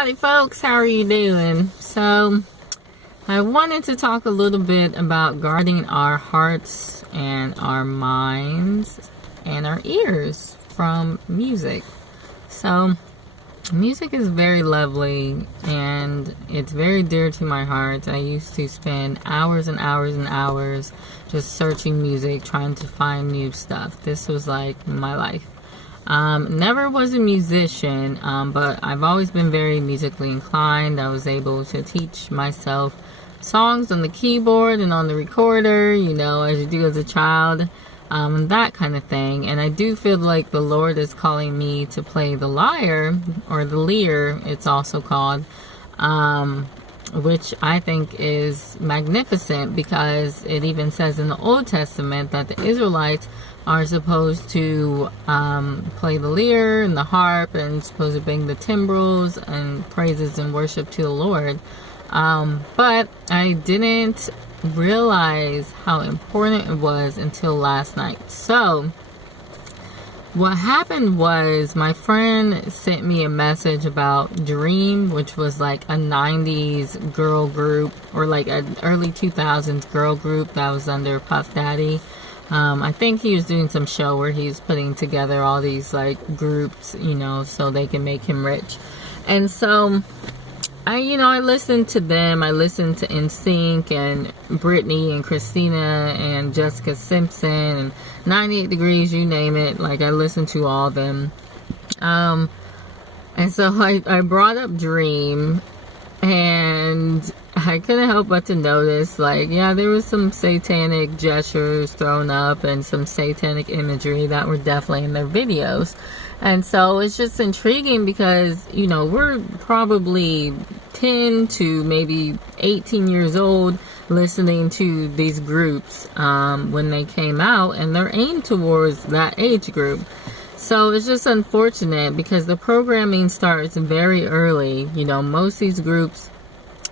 Howdy folks, how are you doing? So I wanted to talk a little bit about guarding our hearts and our minds and our ears from music. So music is very lovely and it's very dear to my heart. I used to spend hours and hours and hours just searching music, trying to find new stuff. This was like my life. Never was a musician, but I've always been very musically inclined. I was able to teach myself songs on the keyboard and on the recorder, you know, as you do as a child, that kind of thing. And I do feel like the Lord is calling me to play the lyre, or the lyre, it's also called, which I think is magnificent because it even says in the Old Testament that the Israelites are supposed to play the lyre and the harp and supposed to bring the timbrels and praises and worship to the Lord. But I didn't realize how important it was until last night. So what happened was my friend sent me a message about Dream, which was like a 90s girl group, or like an early 2000s girl group that was under Puff Daddy. I think he was doing some show where he was putting together all these like groups, you know, so they can make him rich. And so I listened to them. I listened to NSYNC and Britney and Christina and Jessica Simpson and 98 Degrees, you name it. Like, I listened to all of them. And so I brought up Dream, and I couldn't help but to notice, like, yeah, there was some satanic gestures thrown up and some satanic imagery that were definitely in their videos. And so it's just intriguing because, you know, we're probably 10 to maybe 18 years old listening to these groups when they came out, and they're aimed towards that age group. So it's just unfortunate because the programming starts very early. You know, most of these groups,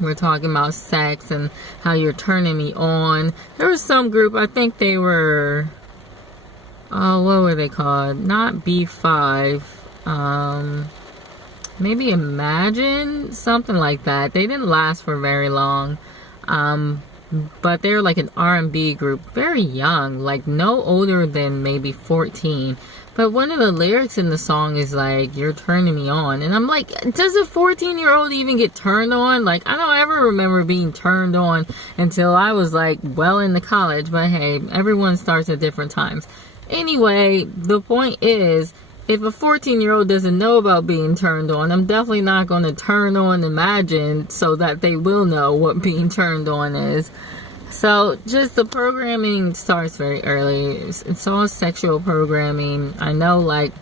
we're talking about sex and how you're turning me on. There was some group, I think they were, what were they called? Not B5. Maybe Imagine, something like that. They didn't last for very long. But they're like an R&B group, very young, like no older than maybe 14. But one of the lyrics in the song is like, "You're turning me on." And I'm like, does a 14-year-old even get turned on? Like, I don't ever remember being turned on until I was like well into college. But hey, everyone starts at different times. Anyway, the point is, if a 14-year-old doesn't know about being turned on, I'm definitely not going to turn on Imagine so that they will know what being turned on is. So just the programming starts very early. It's all sexual programming. I know, like,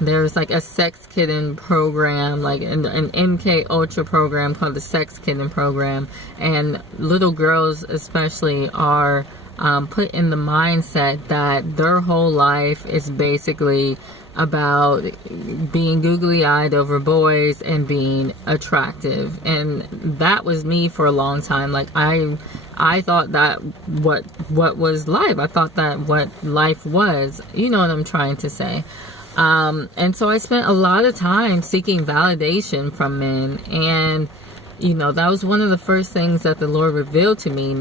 there's like a Sex Kitten program, like an MK Ultra program called the Sex Kitten program. And little girls especially are put in the mindset that their whole life is basically about being googly-eyed over boys and being attractive. And that was me for a long time. Like, I thought that what was life. I thought that what life was. You know what I'm trying to say. And so I spent a lot of time seeking validation from men, and you know, that was one of the first things that the Lord revealed to me.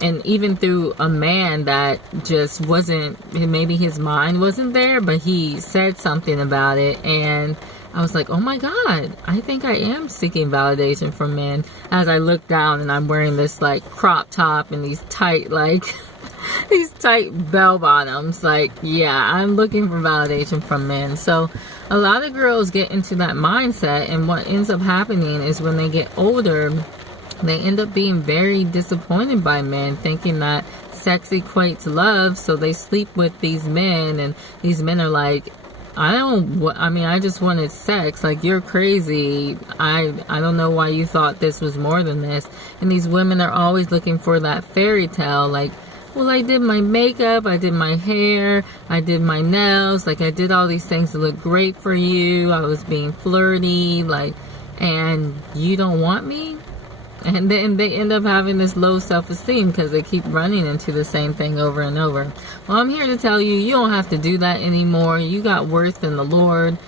And even through a man that just wasn't, maybe his mind wasn't there, but he said something about it. And I was like, oh my God, I think I am seeking validation from men. As I look down and I'm wearing this like crop top and these tight, like, these tight bell bottoms. Like, yeah, I'm looking for validation from men. So a lot of girls get into that mindset, and what ends up happening is when they get older, they end up being very disappointed by men, thinking that sex equates love, so they sleep with these men, and these men are like, I just wanted sex. Like, you're crazy. I don't know why you thought this was more than this. And these women are always looking for that fairy tale, like, well, I did my makeup, I did my hair, I did my nails, like, I did all these things to look great for you, I was being flirty, like, and you don't want me? And then they end up having this low self-esteem because they keep running into the same thing over and over. Well, I'm here to tell you, you don't have to do that anymore. You got worth in the Lord.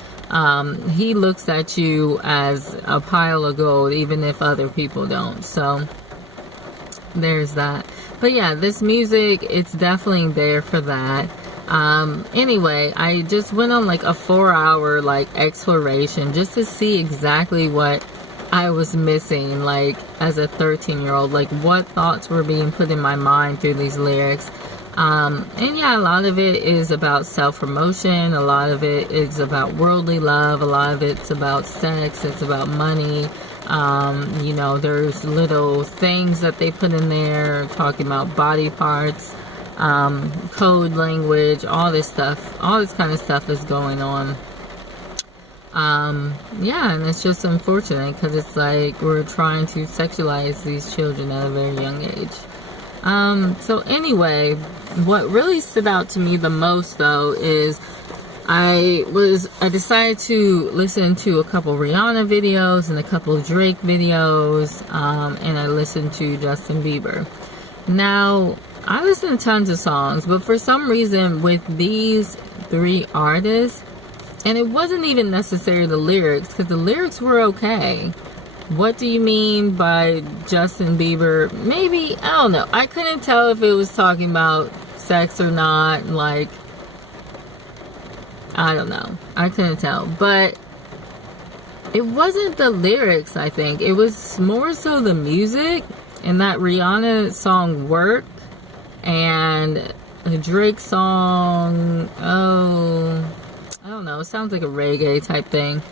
He looks at you as a pile of gold, even if other people don't. So there's that. But yeah, this music, it's definitely there for that. Anyway, I just went on like a 4-hour like exploration just to see exactly what I was missing, like as a 13-year-old, like what thoughts were being put in my mind through these lyrics. And yeah, a lot of it is about self-promotion. A lot of it is about worldly love. A lot of it's about sex. It's about money. You know, there's little things that they put in there talking about body parts, code language, all this stuff. All this kind of stuff is going on. Yeah, and it's just unfortunate because it's like we're trying to sexualize these children at a very young age. So anyway, what really stood out to me the most though is I decided to listen to a couple Rihanna videos and a couple Drake videos, and I listened to Justin Bieber. Now, I listen to tons of songs, but for some reason with these 3 artists, and it wasn't even necessarily the lyrics, because the lyrics were okay. What do you mean by Justin Bieber? Maybe, I don't know. I couldn't tell if it was talking about sex or not. Like, I don't know. I couldn't tell. But it wasn't the lyrics, I think. It was more so the music. And that Rihanna song, Work. And the Drake song, I don't know. It sounds like a reggae type thing.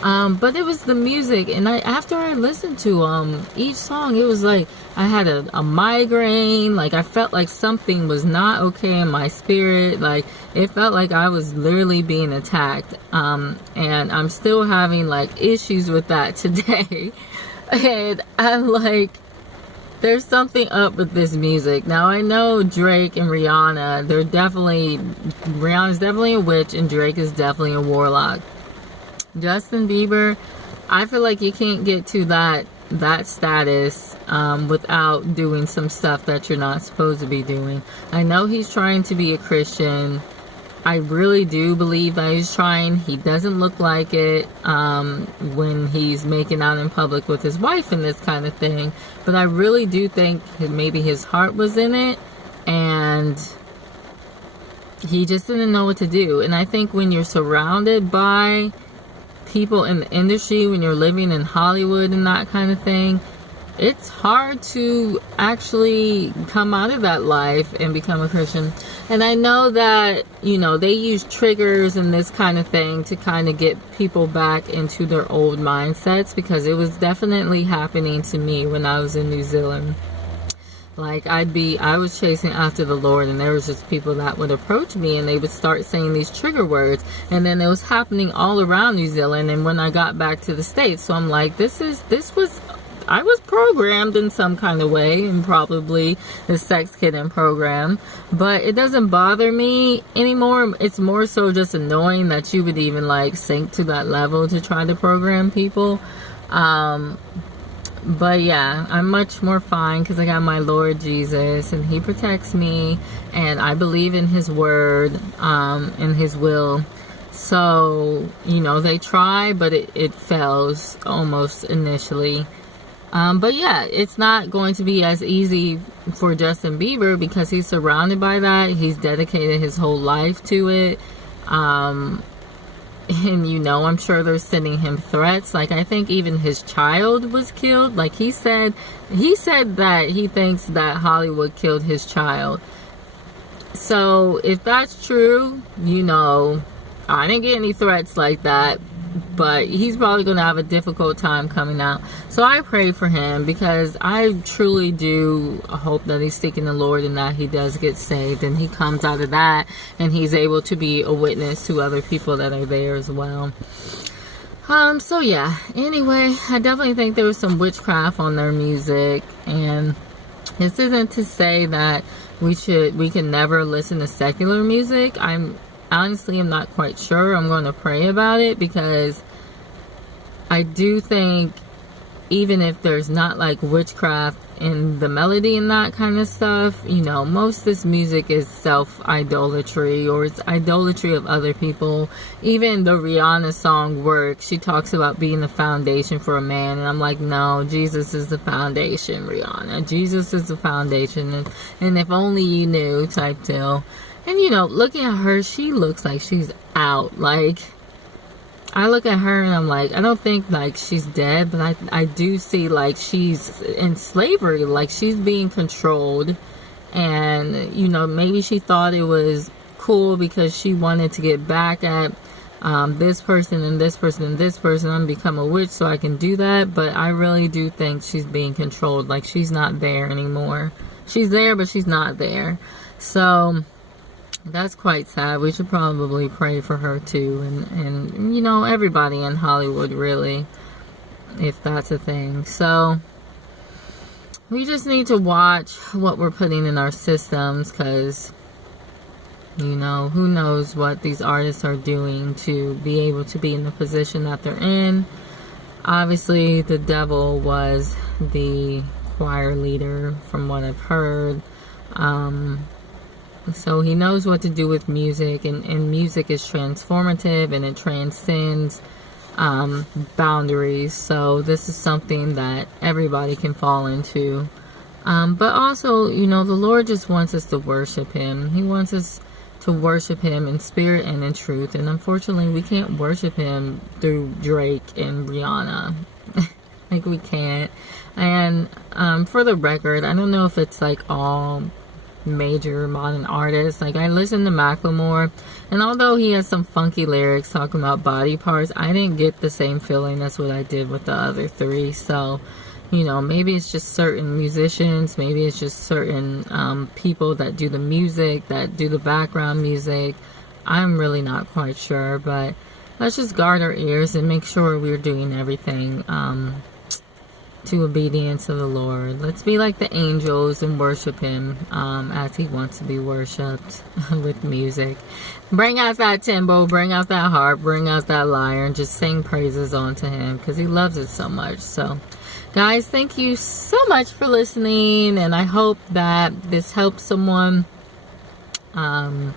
But it was the music, and after I listened to each song, it was like I had a migraine. Like I felt like something was not okay in my spirit. Like it felt like I was literally being attacked. And I'm still having like issues with that today. And I'm like, there's something up with this music. Now I know Drake and Rihanna, Rihanna's definitely a witch and Drake is definitely a warlock. Justin Bieber, I feel like you can't get to that status without doing some stuff that you're not supposed to be doing. I know he's trying to be a Christian. I really do believe that he's trying. He doesn't look like it when he's making out in public with his wife and this kind of thing. But I really do think maybe his heart was in it and he just didn't know what to do. And I think when you're surrounded by people in the industry, when you're living in Hollywood and that kind of thing, it's hard to actually come out of that life and become a Christian. And I know that, you know, they use triggers and this kind of thing to kind of get people back into their old mindsets, because it was definitely happening to me when I was in New Zealand. Like I was chasing after the Lord, and there was just people that would approach me and they would start saying these trigger words, and then it was happening all around New Zealand. And when I got back to the States, so I'm like, I was programmed in some kind of way, and probably the sex kitten program, but it doesn't bother me anymore. It's more so just annoying that you would even like sink to that level to try to program people. But yeah, I'm much more fine because I got my Lord Jesus and he protects me, and I believe in his word, and his will. So, you know, they try, but it fails almost initially. But yeah, it's not going to be as easy for Justin Bieber because he's surrounded by that. He's dedicated his whole life to it. And, you know, I'm sure they're sending him threats. Like, I think even his child was killed. Like, he said that he thinks that Hollywood killed his child. So, if that's true, you know, I didn't get any threats like that. But he's probably going to have a difficult time coming out. So I pray for him, because I truly do hope that he's seeking the Lord and that he does get saved and he comes out of that and he's able to be a witness to other people that are there as well. So yeah, anyway, I definitely think there was some witchcraft on their music, and this isn't to say that we can never listen to secular music. Honestly, I'm not quite sure. I'm going to pray about it, because I do think even if there's not like witchcraft in the melody and that kind of stuff, you know, most of this music is self-idolatry, or it's idolatry of other people. Even the Rihanna song Work, she talks about being the foundation for a man, and I'm like, no, Jesus is the foundation, Rihanna. Jesus is the foundation, and if only you knew type deal. And you know, looking at her, she looks like she's out. Like, I look at her and I'm like, I don't think like she's dead, but I do see like she's in slavery, like she's being controlled. And you know, maybe she thought it was cool because she wanted to get back at this person and this person and this person and become a witch so I can do that. But I really do think she's being controlled. Like, she's not there anymore. She's there, but she's not there. So that's quite sad. We should probably pray for her too, and you know, everybody in Hollywood, really, if that's a thing. So we just need to watch what we're putting in our systems, because you know, who knows what these artists are doing to be able to be in the position that they're in. Obviously the devil was the choir leader from what I've heard. So he knows what to do with music, and music is transformative and it transcends boundaries. So this is something that everybody can fall into. But also, you know, the Lord just wants us to worship him. He wants us to worship him in spirit and in truth. And unfortunately, we can't worship him through Drake and Rihanna. Like, we can't. And for the record, I don't know if it's like all major modern artists. Like, I listen to Macklemore, and although he has some funky lyrics talking about body parts, I didn't get the same feeling as what I did with the other three. So, you know, maybe it's just certain musicians, maybe it's just certain people that do the music, that do the background music. I'm really not quite sure, but let's just guard our ears and make sure we're doing everything to obedience of the Lord. Let's be like the angels and worship him as he wants to be worshipped with music. Bring out that timbo, bring out that harp, bring out that lyre, and just sing praises onto him, because he loves it so much. So guys, thank you so much for listening, and I hope that this helps someone. And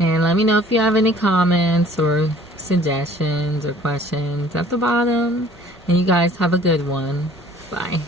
let me know if you have any comments or suggestions or questions at the bottom. And you guys have a good one. Bye.